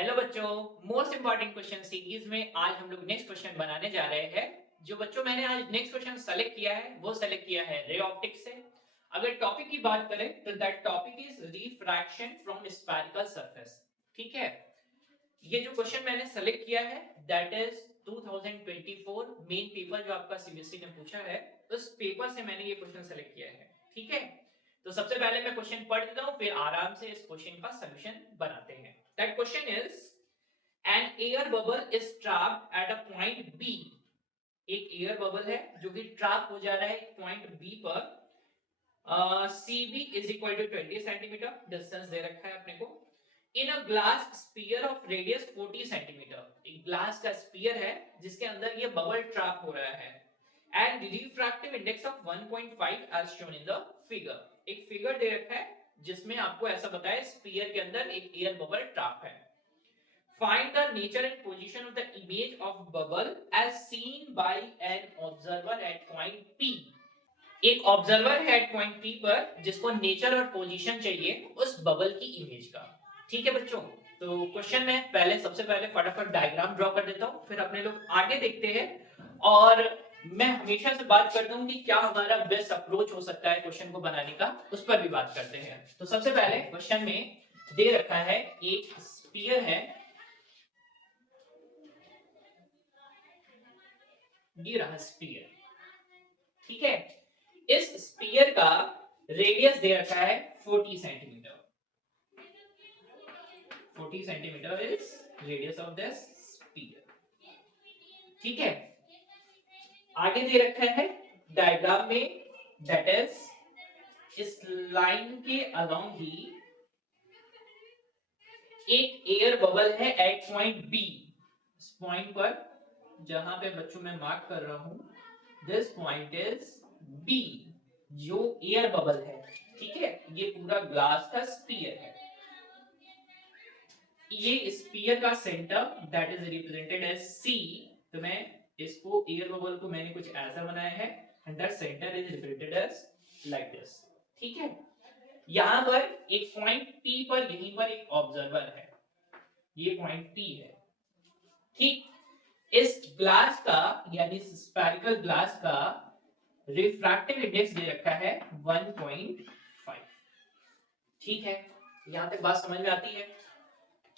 Hello बच्चों, most important question series में आज हम लोग नेक्स्ट क्वेश्चन बनाने जा रहे हैं। जो बच्चों मैंने आज नेक्स्ट क्वेश्चन सेलेक्ट किया है वो सेलेक्ट किया है रे ऑप्टिक्स से। अगर टॉपिक की बात करें तो that topic is refraction from spherical surface. ठीक है, ये जो क्वेश्चन मैंने सेलेक्ट किया है दैट इज 2024 मेन पेपर जो आपका सीबीएसई ने पूछा है, उस पेपर से मैंने ये क्वेश्चन सेलेक्ट किया है। ठीक है, तो सबसे पहले मैं क्वेश्चन पढ़ देता हूं, फिर आराम से इस क्वेश्चन का सॉल्यूशन बनाते हैं। That question is an air bubble is trapped at a point B. एक एयर बबल है जो कि ट्रैप हो जा रहा है एक पॉइंट बी पर। CB is equal to 20 centimetre, distance दे रखा है अपने को। In a glass sphere of radius 40 centimetre, एक ग्लास का स्फीयर है जिसके अंदर ये बबल ट्रैप हो रहा है। And refractive index of 1.5 as shown in the figure. एक फिगर दे रखा है जिसमें आपको ऐसा बताया स्फीयर के अंदर एक एयर बबल ट्रैप है। Find the nature and position of the image of bubble as seen by an observer at point P। एक ऑब्जर्वर है एट पॉइंट P पर जिसको नेचर और पोजीशन चाहिए उस बबल की इमेज का। ठीक है बच्चों, तो क्वेश्चन में पहले सबसे पहले फटाफट डायग्राम ड्रॉ कर देता हूँ, फिर अपने लोग आगे देखते हैं। और मैं हमेशा से बात करता हूँ कि क्या हमारा बेस्ट अप्रोच हो सकता है क्वेश्चन को बनाने का, उस पर भी बात करते हैं। तो सबसे पहले क्वेश्चन में दे रखा है एक स्फीयर है, ये रहा स्फीयर। ठीक है, इस स्फीयर का रेडियस दे रखा है 40 centimetre. 40 centimetre is radius of this sphere. ठीक है, आगे दे रखा है डायग्राम में दैट इज इस लाइन के अलोंग ही एक एयर बबल है एट पॉइंट बी। इस पॉइंट पर जहां पे बच्चों मैं मार्क कर रहा हूं, दिस पॉइंट इज बी, जो एयर बबल है। ठीक है, ये पूरा ग्लास का स्फीयर है। ये स्फीयर का centre that is represented as C. तो मैं इसको एयर बबल को मैंने कुछ ऐसा बनाया है and that centre is represented as like this. ठीक है, यहां पर एक पॉइंट P पर यहीं पर एक ऑब्जर्वर है, ये पॉइंट P है। ठीक, इस ग्लास का यानी स्फेरिकल ग्लास का रिफ्रैक्टिव इंडेक्स दे रखा है 1.5। ठीक है, यहां तक बात समझ में आती है।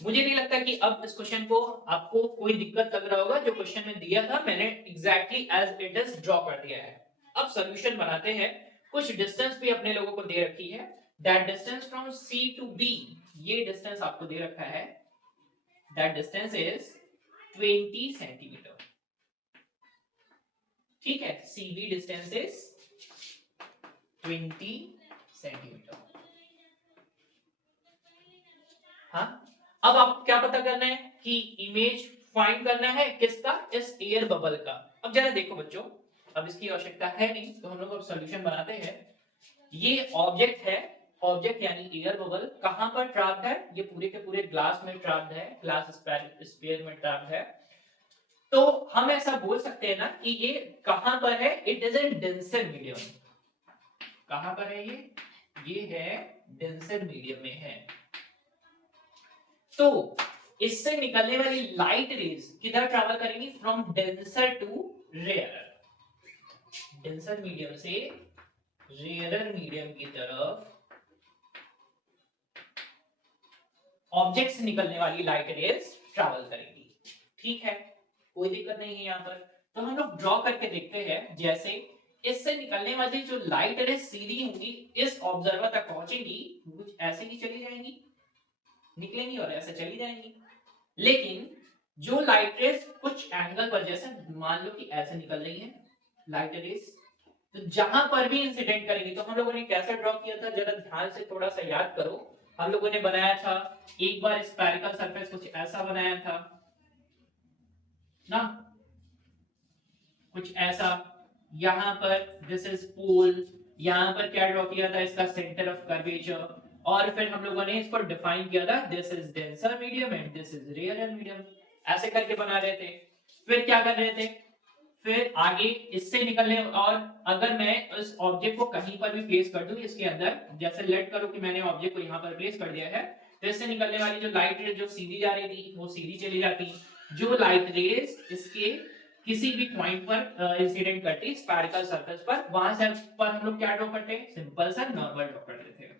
मुझे नहीं लगता कि अब इस क्वेश्चन को आपको कोई दिक्कत लग रहा होगा। जो क्वेश्चन में दिया था मैंने exactly as it is draw कर दिया है। अब सॉल्यूशन बनाते हैं। कुछ डिस्टेंस भी अपने लोगों को दे रखी है, that distance from C to B, ये डिस्टेंस आपको दे रखा है, दैट डिस्टेंस इज 20 सेंटीमीटर। ठीक है, CV डिस्टेंस इज 20 सेंटीमीटर। हाँ, अब आपको क्या पता करना है कि इमेज फाइंड करना है किसका, इस एयर बबल का। अब जरा देखो बच्चों, अब इसकी आवश्यकता है नहीं तो हम लोग अब सॉल्यूशन बनाते हैं। ये ऑब्जेक्ट है, ऑब्जेक्ट यानी एयर बबल कहां पर ट्रैप्ड है, ये पूरे के पूरे ग्लास में ट्रैप्ड है, ग्लास स्फीयर में ट्रैप्ड है। तो हम ऐसा बोल सकते हैं ना कि ये कहां पर है, it is in denser medium. कहां पर है ये है डेंसर मीडियम में है। तो इससे निकलने वाली लाइट रेज किधर ट्रैवल करेंगी, from denser to rarer. Denser medium से रेयरर मीडियम की तरफ ऑब्जेक्ट से निकलने वाली लाइट रेज ट्रैवल करेंगी। ठीक है, कोई दिक्कत नहीं है यहाँ पर। तो हम लोग ड्रॉ करके देखते हैं। जैसे इससे निकलने वाली जो लाइट रेज सीधी होंगी इस ऑब्जर्वर तक पहुंचेंगी, कुछ ऐसे ही चली जाएंगी, निकलेंगी और ऐसे चली जाएंगी। लेकिन जो लाइट रेज कुछ एंगल पर, जैसे मान लो कि ऐसे निकल रही है लाइट रेज, तो जहां पर भी इंसिडेंट करेंगी, तो हम लोगों ने कैसे ड्रॉ किया था, जरा ध्यान से थोड़ा सा याद करो। हम लोगों ने बनाया था एक बार स्फेरिकल सरफेस कुछ ऐसा बनाया था ना, कुछ ऐसा। यहां पर दिस इज पोल, यहां पर क्या ड्रॉ किया था, इसका सेंटर ऑफ कर्वेचर। और फिर हम लोगों ने इसको डिफाइन किया था, this is denser medium and this is rare medium, ऐसे करके बना रहे थे। फिर क्या कर रहे थे, फिर आगे इससे निकलने, और अगर मैं उस ऑब्जेक्ट को कहीं पर भी प्लेस कर दूं इसके अंदर, जैसे लेट करो कि मैंने ऑब्जेक्ट को यहां पर प्लेस कर दिया है, फिर से निकलने वाली जो लाइट रेज जो सीधी जा रही थी वो सीधी चली जाती, जो लाइट रेज इसके किसी भी पॉइंट पर इंसिडेंट करती स्फेरिकल सरफेस पर, वहां से पर हम लोग क्या ड्रॉ करते हैं, सिंपल सा नॉर्मल ड्रॉ कर देते हैं।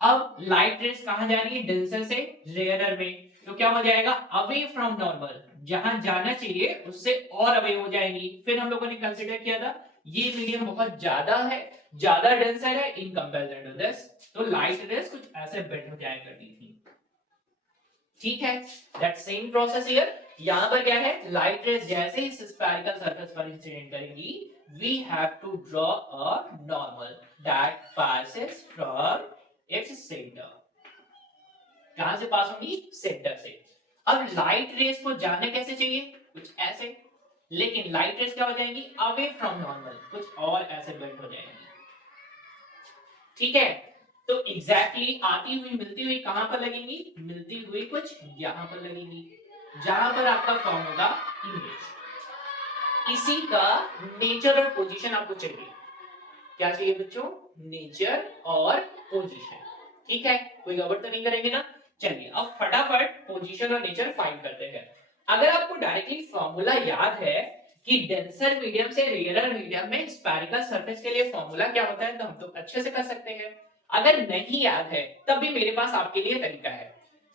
अब लाइट रेज कहां जा रही है, डेंसर से रेयरर में, तो क्या हो जाएगा, अवे फ्रॉम नॉर्मल, जहां जाना चाहिए उससे और अवे हो जाएंगी। फिर हम लोगों ने कंसीडर किया था ये मीडियम बहुत ज्यादा है, ज्यादा डेंसर है इन कंपैरिजन टू दिस, तो लाइट रेज कुछ ऐसे बेंड हो जाया करती थी। ठीक है, दैट सेम प्रोसेस हियर, यहां पर क्या है, लाइट रेज जैसे ही स्फेरिकल सरफेस पर इंसिडेंट करेंगी, we have to draw a normal that passes from its center। कहां से पास होंगी, सेंटर से। अब लाइट रेज को जाने कैसे चाहिए, कुछ ऐसे, लेकिन लाइट रेज क्या हो जाएंगी, अवे फ्रॉम नॉर्मल, कुछ और ऐसे बेंड हो जाएंगी। ठीक है, तो एग्जैक्टली आती हुई मिलती हुई कहां पर लगेंगी, मिलती हुई कुछ यहां पर लगेंगी, जहां पर आपका फॉर्म होगा इमेज। इसी का नेचर और पोजीशन आपको चाहिए, क्या चाहिए बच्चों, नेचर और पोजीशन। ठीक है, कोई गड़बड़ तो नहीं करेंगे ना। चलिए अब फटाफट पोजीशन और नेचर फाइंड करते हैं। अगर आपको डायरेक्टली फॉर्मूला याद है कि डेंसर मीडियम से रेयरर मीडियम में स्फेरिकल सरफेस के लिए फॉर्मूला क्या होता है, तो हम तो अच्छे से कर सकते हैं। अगर नहीं याद है तब भी मेरे पास आपके लिए तरीका है।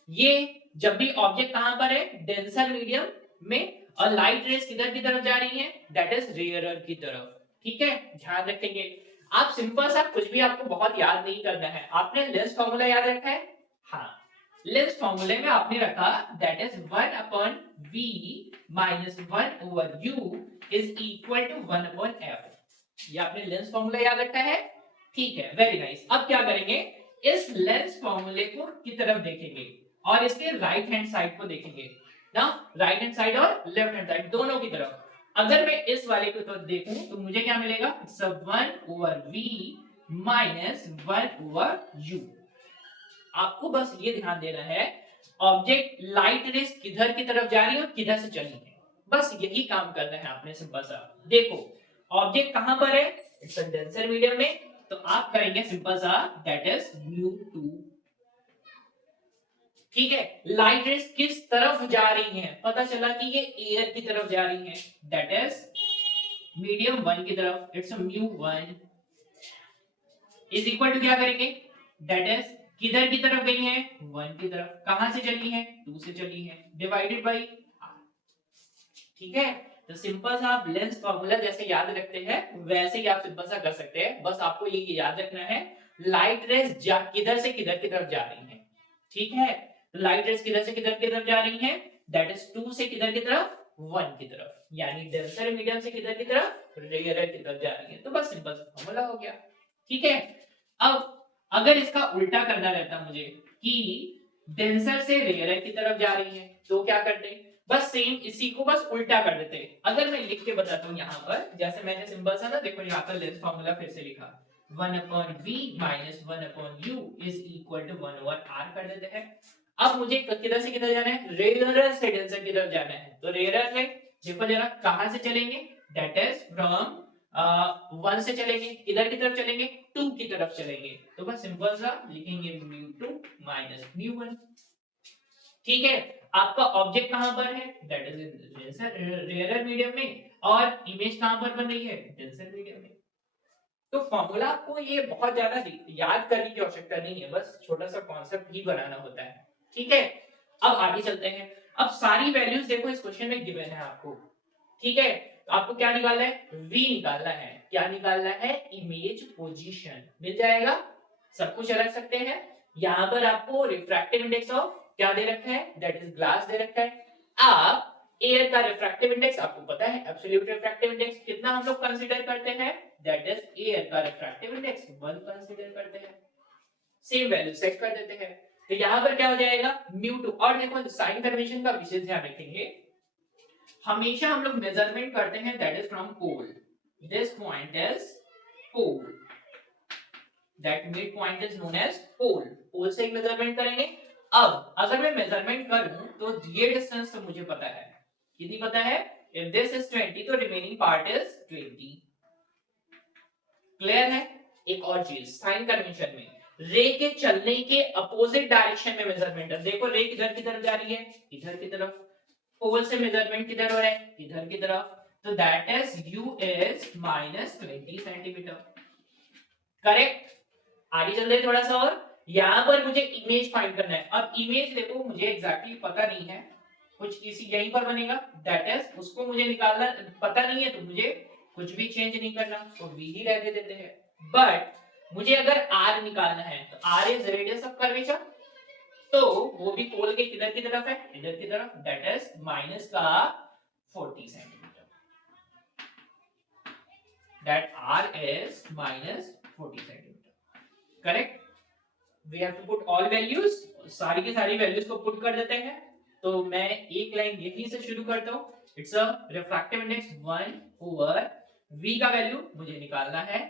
ये जब भी ऑब्जेक्ट कहां पर है, डेंसर मीडियम में, और लाइट रेज किधर की तरफ जा रही है, दैट इज रेयरर की तरफ। ठीक है, ध्यान रखेंगे। आप सिंपल सा कुछ भी आपको बहुत याद नहीं करना है। आपने लेंस फॉर्मूला याद रखा है, हाँ, लेंस फॉर्मूले में आपने रखा that is 1 upon v minus 1 over u is equal to 1 upon f। ये आपने लेंस फॉर्मूला याद रखा है, ठीक है, वेरी नाइस। अब क्या करेंगे, इस लेंस फॉर्मूले को की तरफ देखेंगे और इसके राइट हैंड साइड को देखेंगे ना, राइट हैंड साइड और लेफ्ट हैंड साइड दोनों की तरफ। अगर मैं इस वाले को तो देखूं तो मुझे क्या मिलेगा, सब 1 over v minus 1 over u। आपको बस ये ध्यान देना है ऑब्जेक्ट लाइट रेस किधर की तरफ जा रही है और किधर से चली है, बस यही काम करना है आपने सिंपल सा। देखो ऑब्जेक्ट कहां पर है, इट्स अ डेंसर मीडियम में, तो आप करेंगे सिंपल सा दैट इज μ2। ठीक है, लाइट रेस किस तरफ जा रही है, पता चला कि ये एयर की तरफ जा रही है, दैट इज मीडियम 1 की तरफ, इट्स μ1 इज इक्वल टू क्या करेंगे, दैट इज किधर की तरफ गई है, 1 की तरफ, कहां से चली है, 2 से चली है, डिवाइडेड बाई r। ठीक है, तो सिंपल सा आप लेंस फार्मूला जैसे याद रखते हैं वैसे ही आप सिंपल सा कर सकते हैं। बस आपको ये याद रखना है लाइट रेस किधर से किधर की तरफ जा रही है। ठीक है, तो लाइट रेस किधर से किधर की तरफ जा रही है, दैट इज 2 से किधर की तरफ, 1 की तरफ, यानी डेंसर मीडियम से किधर की तरफ, रेयरर की तरफ जा रही है। तो बस सिंपल सा फार्मूला हो गया। ठीक है, अब अगर इसका उल्टा करना रहता मुझे कि डेंसर से रेयरर की तरफ जा रही है, तो क्या करते, बस सेम इसी को बस उल्टा कर देते। अगर मैं लिख के बताता हूं यहां पर, जैसे मैंने सिंपल सा ना, देखो यहां पर लेंस फार्मूला फिर से लिखा 1 upon v minus 1 upon u is equal to 1 over r कर देते हैं। अब मुझे किधर से किधर जाना है, रेयरर से डेंसर की तरफ जाना है, तो रेयरर से देखो जरा कहां से चलेंगे, दैट इज फ्रॉम 1 से चलेंगे, किधर की तरफ चलेंगे, 2 की तरफ चलेंगे, तो बस सिंपल सा लिखेंगे μ2 माइनस μ1। ठीक है, आपका ऑब्जेक्ट कहां पर है, that is denser rarer medium में, और इमेज कहां पर बन रही है, डेंसर मीडियम में। तो फॉर्मूला आपको ये बहुत ज्यादा याद करने की आवश्यकता नहीं है, बस छोटा सा कॉन्सेप्ट ही बनाना होता है। ठीक है, अब आगे चलते हैं। अब सारी वैल्यूज देखो इस क्वेश्चन में गिवन है आपको। ठीक है, तो आपको क्या निकालना है, v निकालना है, क्या निकालना है, इमेज पोजीशन मिल जाएगा। सब कुछ रख सकते हैं। यहां पर आपको रिफ्रैक्टिव इंडेक्स ऑफ क्या दे रखा है, दैट इज ग्लास दे रखा है। आप एयर का रिफ्रैक्टिव इंडेक्स आपको पता है, एब्सोल्यूट रिफ्रैक्टिव इंडेक्स कितना हम लोग कंसीडर करते हैं, दैट इज एयर का रिफ्रैक्टिव इंडेक्स 1 कंसीडर करते हैं। सेम वैल्यू सेट कर देते हैं, तो यहां पर क्या हो जाएगा μ2। और देखो साइन कन्वेंशन का विशेष ध्यान रखेंगे, हमेशा हम लोग मेजरमेंट करते हैं that is from pole, this point is pole, that mid point is known as pole, pole से मेजरमेंट करेंगे। अब अगर मैं मेजरमेंट करूं तो ये डिस्टेंस तो मुझे पता है, कितनी पता है, इफ दिस इज 20 तो रिमेनिंग पार्ट इज 20। क्लियर है। एक और चीज साइन कन्वेंशन में रे के चलने के अपोजिट डायरेक्शन में मेजरमेंट है। देखो रे किधर की तरफ जा रही है, इधर की तरफ, पोल से मेजरमेंट किधर हो रहा है, इधर की तरफ, तो that is u is -20 centimetre. Correct. आगे चलते हैं थोड़ा सा और, यहां पर मुझे इमेज फाइंड करना है। अब इमेज देखो मुझे एग्जैक्टली पता नहीं है, कुछ इसी यहीं पर बनेगा, दैट इज उसको मुझे निकालना पता नहीं है, तो मुझे कुछ भी चेंज नहीं करना, तो v ही रहने देते हैं। बट मुझे अगर r निकालना है, तो r is radius of curvature, तो वो भी पोल के किधर की तरफ है, इधर की तरफ, दैट इज माइनस का 40 centimetre, that r is minus 40 centimetre. Correct. We have to put all values, सारी की सारी वैल्यूज को पुट कर देते हैं। तो मैं एक लाइन यहीं से शुरू करता हूं। It's a refractive index 1 over v का वैल्यू मुझे निकालना है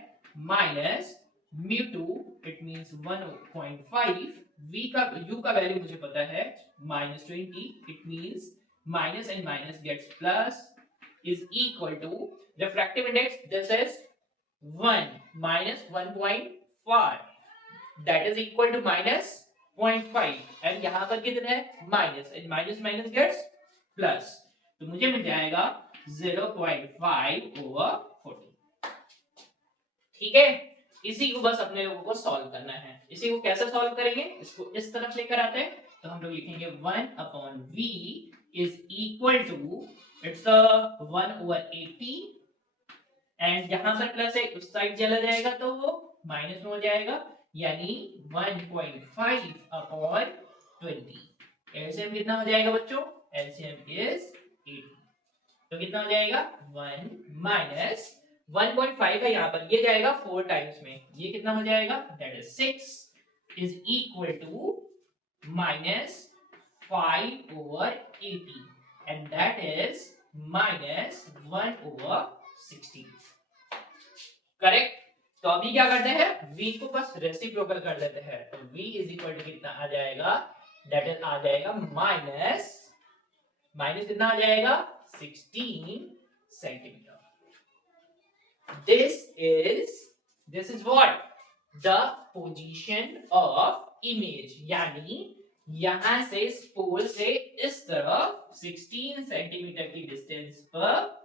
माइनस μ2, इट मींस 1.5, v का u का वैल्यू मुझे पता है -20, it means minus and minus gets plus, is equal to refractive index, this is 1 minus 1.5, that is equal to minus 0.5 and यहाँ पर कितना है minus, and minus minus gets plus, तो मुझे मिल जाएगा 0.5 ओवर 40। ठीक है, इसी को बस अपने लोगों को सॉल्व करना है। इसी को कैसे सॉल्व करेंगे, इसको इस तरफ लेकर आते हैं, तो हम लोग लिखेंगे 1/v is equal to, it's 1/80 and यहां पर प्लस है, उस साइड चला जाएगा तो वो माइनस में हो जाएगा, यानी 1.5 अपॉन 20। एलसीएम कितना हो जाएगा बच्चों, एलसीएम इज 80, तो कितना हो जाएगा 1 माइनस 1.5 है यहाँ पर, ये जाएगा 4 टाइम्स में, ये कितना हो जाएगा, that is 6 is equal to minus 5 over 80 and that is minus 1 over 60। Correct. तो अभी क्या करते हैं, v को बस रेसिप्रोकल कर देते हैं, तो v इज इक्वल टू कितना आ जाएगा, दैट इज आ जाएगा माइनस कितना आ जाएगा 16 centimetre. This is what, the position of image, यानी यहां से इस पोल से इस तरफ 16 सेंटीमीटर की डिस्टेंस पर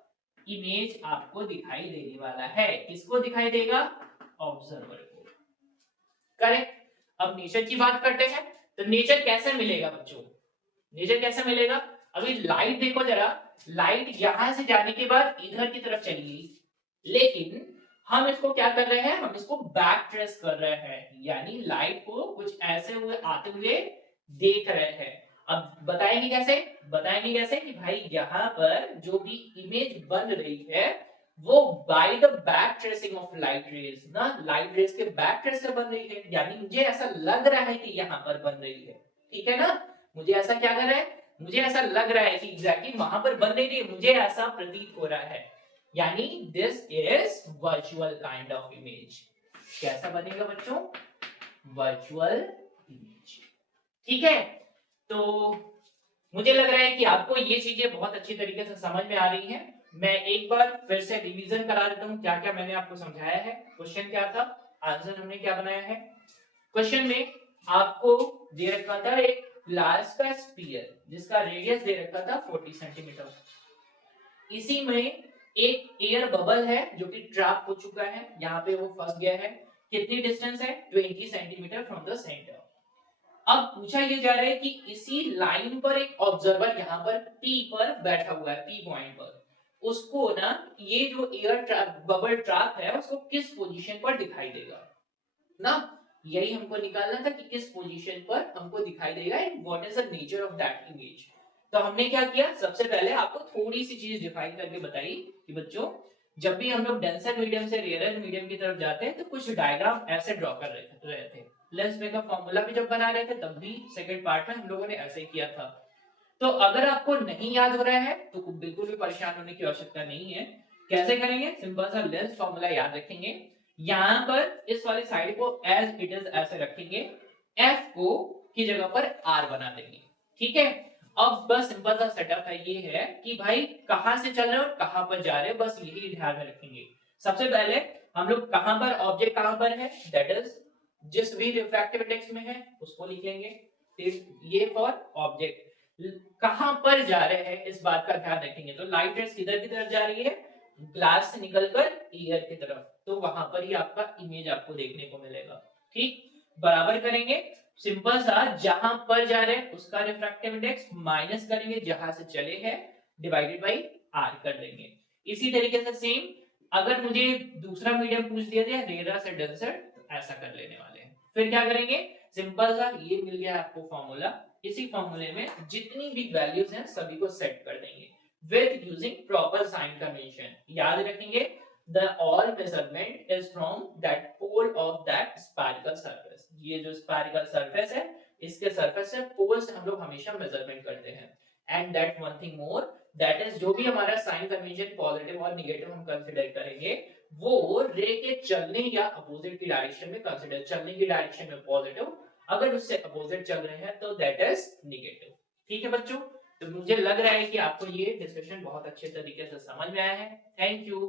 इमेज आपको दिखाई देने वाला है। किसको दिखाई देगा, ऑब्जर्वर को। करेक्ट। अब नेचर की बात करते हैं, तो नेचर कैसे मिलेगा बच्चों, नेचर कैसे मिलेगा, अभी लाइट देखो जरा, लाइट यहां से जाने के बाद इधर की तरफ चली गई, लेकिन हम इसको क्या कर रहे हैं, हम इसको बैक ट्रेस कर रहे हैं, यानी लाइट को कुछ ऐसे हुए आते हुए देख रहे हैं। अब बताएंगे कैसे कि भाई यहाँ पर जो भी इमेज बन रही है वो by the back tracing of light rays ना, लाइट रेज के बैक ट्रेस से बन रही है, यानी मुझे ऐसा लग रहा है कि यहाँ पर बन रही है। ठीक है ना, मुझे ऐसा क्या कर रहा है, मुझे ऐसा लग रहा है कि एग्जैक्टली वहां पर बन रही है, मुझे ऐसा प्रतीत हो रहा है, यानी this is virtual kind of image. कैसा बनेगा बच्चों, वर्चुअल इमेज। ठीक है, तो मुझे लग रहा है कि आपको ये चीजें बहुत अच्छी तरीके से समझ में आ रही हैं। मैं एक बार फिर से रिवीजन करा देता हूँ क्या क्या मैंने आपको समझाया है। क्वेश्चन क्या था, आंसर हमने क्या बनाया है। क्वेश्चन में आपको दे रखा था एक ग्लास का स्फीयर जिसका रेडियस दे रखा था 40 सेंटीमीटर, इसी में एक एयर बबल है जो कि ट्रैप हो चुका है, यहाँ पे वो फंस गया है। कितनी डिस्टेंस है, 20 सेंटीमीटर फ्रॉम द सेंटर। अब पूछा ये जा रहा है कि इसी लाइन पर एक ऑब्जर्वर यहाँ पर P पर बैठा हुआ है, P पॉइंट पर, उसको ना ये जो एयर बबल ट्रैप है उसको किस पोजीशन पर दिखाई देगा ना, यही हमको निकालना था कि किस पोजीशन पर हमको दिखाई देगा and what is the nature of that image. तो हमने क्या किया, सबसे पहले आपको थोड़ी सी चीज डिफाइन करके बताई कि बच्चों जब भी हम लोग डेंसर मीडियम से रेयर मीडियम की तरफ जाते हैं तो कुछ डायग्राम ऐसे ड्रॉ कर रहे थे। लेंस में का फॉर्मूला भी जब बना रहे थे तब भी सेकंड पार्ट में हम लोगों ने ऐसे ही किया था। तो अगर आपको नहीं याद हो रहा है तो बिल्कुल भी परेशान होने की आवश्यकता नहीं है। कैसे करेंगे, सिंपल सा लेंस फॉर्मूला याद रखेंगे, यहाँ पर इस वाली साइड को एज इट इज ऐसे रखेंगे, एफ को की जगह पर आर बना देंगे। ठीक है, अब बस सिंपल सा सेटअप है, ये है कि भाई कहां से चल रहे हैं और कहां पर जा रहे हैं, बस यही ध्यान में रखेंगे। सबसे पहले हम लोग कहां पर, ऑब्जेक्ट कहां पर है, दैट इज जिस भी रिफ्रैक्टिव इंडेक्स में है उसको लिख लेंगे। ये फॉर ऑब्जेक्ट कहां पर जा रहे हैं इस बात का ध्यान रखेंगे। तो लाइट रेस किधर की तरफ जा रही है, ग्लास से निकलकर ईयर की तरफ, तो वहां पर ही आपका इमेज आपको देखने को मिलेगा। ठीक, बराबर करेंगे, सिंपल सा, जहां पर जा रहे हैं उसका रिफ्रैक्टिव इंडेक्स माइनस करेंगे जहां से चले हैं, डिवाइडेड बाई आर कर देंगे। इसी तरीके से सेम अगर मुझे दूसरा मीडियम पूछ दिया जाए रेरा से डेंसर, तो ऐसा कर लेने वाले हैं। फिर क्या करेंगे, सिंपल सा, ये मिल गया आपको फॉर्मूला, इसी फॉर्मूले में जितनी भी वैल्यूज हैं सभी को सेट कर देंगे with using proper sign convention. याद रखेंगे, the all measurement is from that pole of that spherical surface। ये जो spherical surface है, इसके surface से pole से हम लोग हमेशा measurement करते हैं। and that one thing more, that is जो भी हमारा साइन कन्वेंशन पॉजिटिव और नेगेटिव हम कंसीडर करेंगे, वो रे के चलने या अपोजिट की डायरेक्शन में कंसीडर, चलने की डायरेक्शन में पॉजिटिव, अगर उससे अपोजिट चल रहे हैं तो दैट इज नेगेटिव। ठीक है बच्चों, तो मुझे लग रहा है कि आपको ये डिस्कशन बहुत अच्छे तरीके से समझ में आया है। Thank you.